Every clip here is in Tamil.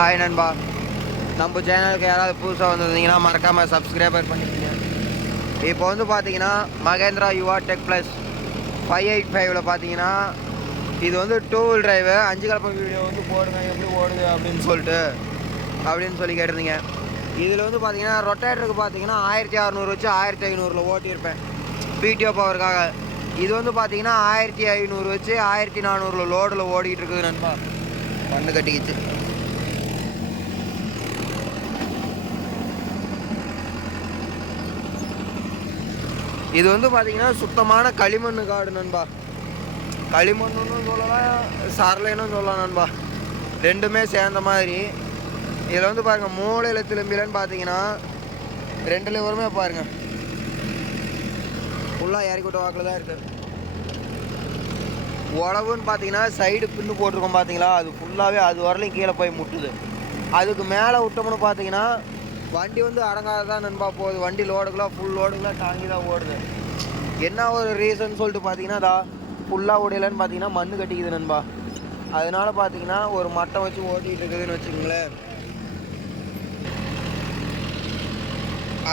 ஹாய் நண்பா. நம்ம சேனலுக்கு யாராவது புதுசாக வந்திருந்தீங்கன்னா மறக்காமல் சப்ஸ்கிரைபர் பண்ணிக்கோங்க. இப்போ வந்து பார்த்தீங்கன்னா Mahindra Yuvo tech plus five eight ஃபைவ்ல பார்த்தீங்கன்னா இது வந்து டூ வீல் டிரைவு அஞ்சு கலப்பம் வீடியோ வந்து போடுங்க எப்படி ஓடுது அப்படின்னு சொல்லிட்டு அப்படின்னு சொல்லி கேட்டிருந்தீங்க. இதில் வந்து பார்த்தீங்கன்னா ரொட்டேட்டருக்கு பார்த்தீங்கன்னா ஆயிரத்தி அறநூறு வச்சு ஆயிரத்தி ஐநூறில் ஓட்டியிருப்பேன். பிடிஓ பவருக்காக இது வந்து பார்த்தீங்கன்னா ஆயிரத்தி ஐநூறு வச்சு ஆயிரத்தி நானூறில் லோடில் ஓடிக்கிட்டு இருக்குது நண்பா. மண்ணு கட்டிக்கிச்சு. இது வந்து பார்த்தீங்கன்னா சுத்தமான களிமண் காடு நண்பா. களிமண்ணுன்னு சொல்லலாம் சரலைன்னு சொல்லலாம் நண்பா. ரெண்டுமே சேர்ந்த மாதிரி. இதில் வந்து பாருங்கள் மூளையில் திரும்பிலன்னு பார்த்தீங்கன்னா ரெண்டு லிவருமே பாருங்கள் ஃபுல்லாக இறக்கி விட்ட வாக்கில் தான் இருக்குது உழவுன்னு பார்த்தீங்கன்னா சைடு பின்னு போட்டிருக்கோம் பார்த்தீங்களா அது ஃபுல்லாகவே அது வரலையும் கீழே போய் முட்டுது. அதுக்கு மேலே விட்டோம்னு பார்த்தீங்கன்னா வண்டி வந்து அடங்காதான் நண்பா போகுது. வண்டி லோடுக்கெல்லாம் ஃபுல் லோடுக்கெல்லாம் தாங்கி தான் ஓடுது. என்ன ஒரு ரீசன் சொல்லிட்டு பார்த்தீங்கன்னா தா ஃபுல்லாக உடையலன்னு பார்த்தீங்கன்னா மண் கட்டிக்குது நண்பா. அதனால பார்த்தீங்கன்னா ஒரு மட்டை வச்சு ஓட்டிகிட்டு இருக்குதுன்னு வச்சுக்கோங்களேன்.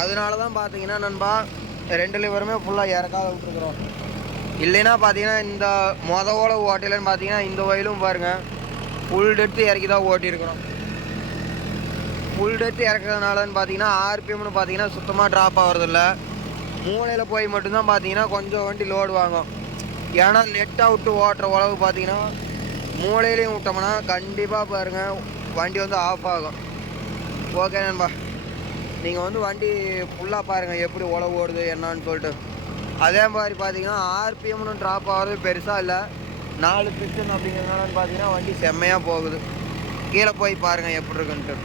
அதனால தான் பார்த்தீங்கன்னா நண்பா ரெண்டு லிவருமே ஃபுல்லாக இறக்காத விட்டுருக்குறோம். இல்லைன்னா பார்த்தீங்கன்னா இந்த மொத ஓட ஓட்டையிலன்னு பார்த்தீங்கன்னா இந்த வயலும் பாருங்கள் ஃபுல் எடுத்து இறக்கி தான் ஓட்டியிருக்கிறோம். ஃபுல் டெத்து இறக்குறதுனாலன்னு பார்த்தீங்கன்னா ஆர்பிஎம்னு பார்த்தீங்கன்னா சுத்தமாக ட்ராப் ஆகிறதில்ல மூளையில் போய் மட்டும்தான் பார்த்தீங்கன்னா கொஞ்சம் வண்டி லோடு வாங்கும். ஏன்னா நெட்டாக விட்டு ஓட்டுற உழவு பார்த்தீங்கன்னா மூளையிலையும் விட்டோம்னா கண்டிப்பாக பாருங்கள் வண்டி வந்து ஆஃப் ஆகும். ஓகே நண்பா. நீங்கள் வந்து வண்டி ஃபுல்லாக பாருங்கள் எப்படி உழவு ஓடுது என்னன்னு சொல்லிட்டு. அதே மாதிரி பார்த்தீங்கன்னா ஆர்பிஎம்னு ட்ராப் ஆகிறது பெருசாக இல்லை. நாலு பிஸ்டன் அப்படிங்கிறதுனால பார்த்தீங்கன்னா வண்டி செம்மையாக போகுது. கீழே போய் பாருங்கள் எப்படி இருக்குன்ட்டு.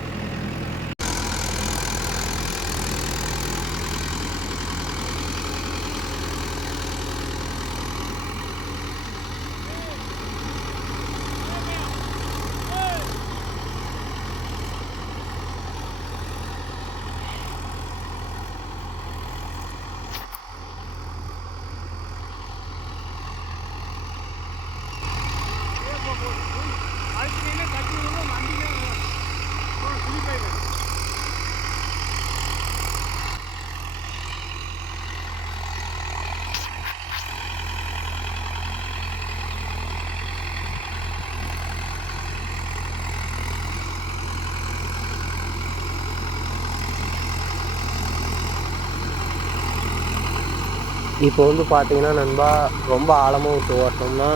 இப்போ வந்து பார்த்தீங்கன்னா நண்பா ரொம்ப ஆழமாக விட்டு ஓட்டினோம்னா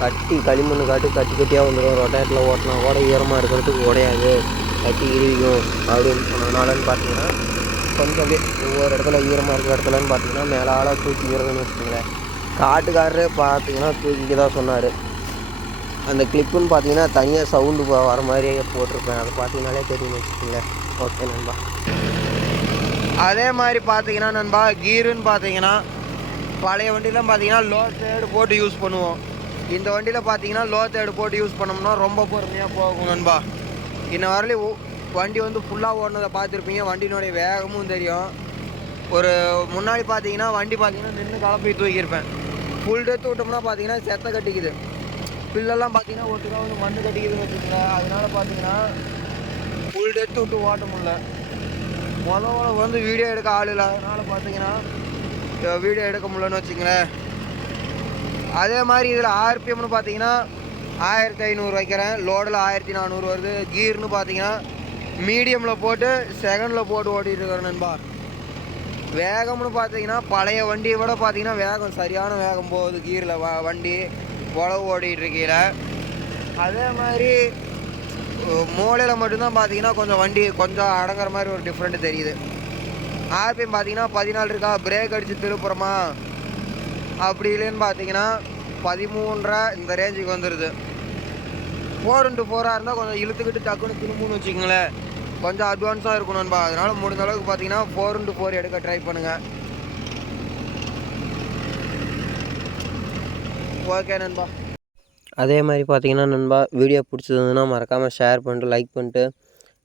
கட்டி களிமண் காட்டி கட்டி கட்டியாக வந்துடும் ரொட்டேட்டில் ஓட்டினா கூட ஈரமாக இருக்கிறதுக்கு உடையாது. கட்டி இறுவிக்கும் அப்படின்னு சொன்னதுனாலன்னு பார்த்தீங்கன்னா கொஞ்சம் அப்படியே ஒவ்வொரு இடத்துல ஈரமாக இருக்கிற இடத்துலன்னு பார்த்தீங்கன்னா மேலால் தூக்கி இறங்குன்னு வச்சுக்கோங்களேன். காட்டுக்காரரே பார்த்தீங்கன்னா தூக்கிக்க தான் சொன்னார். அந்த கிளிப்புன்னு பார்த்தீங்கன்னா தனியாக சவுண்டு வர மாதிரியே போட்டிருப்பேன். அதை பார்த்தீங்கனாலே தெரியும் வச்சுக்கோங்களேன். ஓகே நண்பா. அதே மாதிரி பார்த்தீங்கன்னா நண்பா கீருன்னு பார்த்தீங்கன்னா பழைய வண்டிலாம் பார்த்தீங்கன்னா லோ தேர்டு போட்டு யூஸ் பண்ணுவோம். இந்த வண்டியில் பார்த்தீங்கன்னா லோ தேர்டு போட்டு யூஸ் பண்ணோம்னா ரொம்ப பொறுமையாக போகும் நண்பா. இன்ன வரலையும் வண்டி வந்து ஃபுல்லாக ஓடினதை பார்த்துருப்பீங்க. வண்டியினுடைய வேகமும் தெரியும். ஒரு முன்னாடி பார்த்தீங்கன்னா வண்டி பார்த்தீங்கன்னா நின்று கலப்பி தூக்கியிருப்பேன் ஃபுல் டெத்து விட்டோம்னா பார்த்தீங்கன்னா செத்த கட்டிக்குது. பில்லெல்லாம் பார்த்தீங்கன்னா ஒட்டுக்கா வந்து மண் கட்டிக்குதுன்னு வச்சுக்கோங்க அதனால பார்த்தீங்கன்னா ஃபுல் டெத்து விட்டு ஓட்ட முடில முதல்ல வந்து வீடியோ எடுக்க ஆள் இல்லை. அதனால் பார்த்தீங்கன்னா வீடியோ எடுக்க முடியலன்னு வச்சுங்களேன். அதே மாதிரி இதில் ஆர்பிஎம்னு பார்த்தீங்கன்னா ஆயிரத்தி ஐநூறு வைக்கிறேன். லோடில் ஆயிரத்தி நானூறு வருது. கீர்னு பார்த்தீங்கன்னா மீடியமில் போட்டு செகண்டில் போட்டு ஓட்டிகிட்டு இருக்கிறேன் நண்பா. வேகம்னு பார்த்தீங்கன்னா பழைய வண்டியை விட பார்த்தீங்கன்னா வேகம் சரியான வேகம் போகுது கீரில் வ வண்டி உழவு ஓடிட்டு இருக்கையில். அதே மாதிரி மூளையில் மட்டும்தான் பார்த்தீங்கன்னா கொஞ்சம் வண்டி கொஞ்சம் அடங்குற மாதிரி ஒரு டிஃப்ரெண்ட் தெரியுது. ஆர்பிஎம் பார்த்தீங்கன்னா பதினாலு இருக்கா? பிரேக் அடித்து திருப்புறமா. அப்படி இல்லைன்னு பார்த்தீங்கன்னா பதிமூன்றரை இந்த ரேஞ்சுக்கு வந்துடுது ஃபோர் இன்ட்டு ஃபோராக இருந்தால் கொஞ்சம் இழுத்துக்கிட்டு டக்குன்னு திரும்புன்னு வச்சுக்கோங்களேன். கொஞ்சம் அட்வான்ஸாக இருக்கணும்பா அதனால் முடிஞ்ச அளவுக்கு பார்த்தீங்கன்னா ஃபோர் இன்ட்டு ஃபோர் எடுக்க ட்ரை பண்ணுங்கள் ஓகே நண்பா. அதே மாதிரி பார்த்தீங்கன்னா நண்பா வீடியோ பிடிச்சதுன்னா மறக்காமல் ஷேர் பண்ணிட்டு லைக் பண்ணிட்டு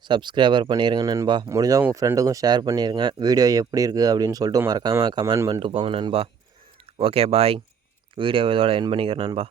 சப்ஸ்கிரைபர் பண்ணிடுங்க நண்பா. முடிஞ்சால் உங்கள் ஃப்ரெண்டுக்கும் ஷேர் பண்ணிடுங்க வீடியோ எப்படி இருக்குது அப்படின்னு சொல்லிட்டு மறக்காமல் கமெண்ட் பண்ணிட்டு போங்க நண்பா. ஓகே பாய் வீடியோ இதோட என் பண்ணிக்கிறேன் நண்பா.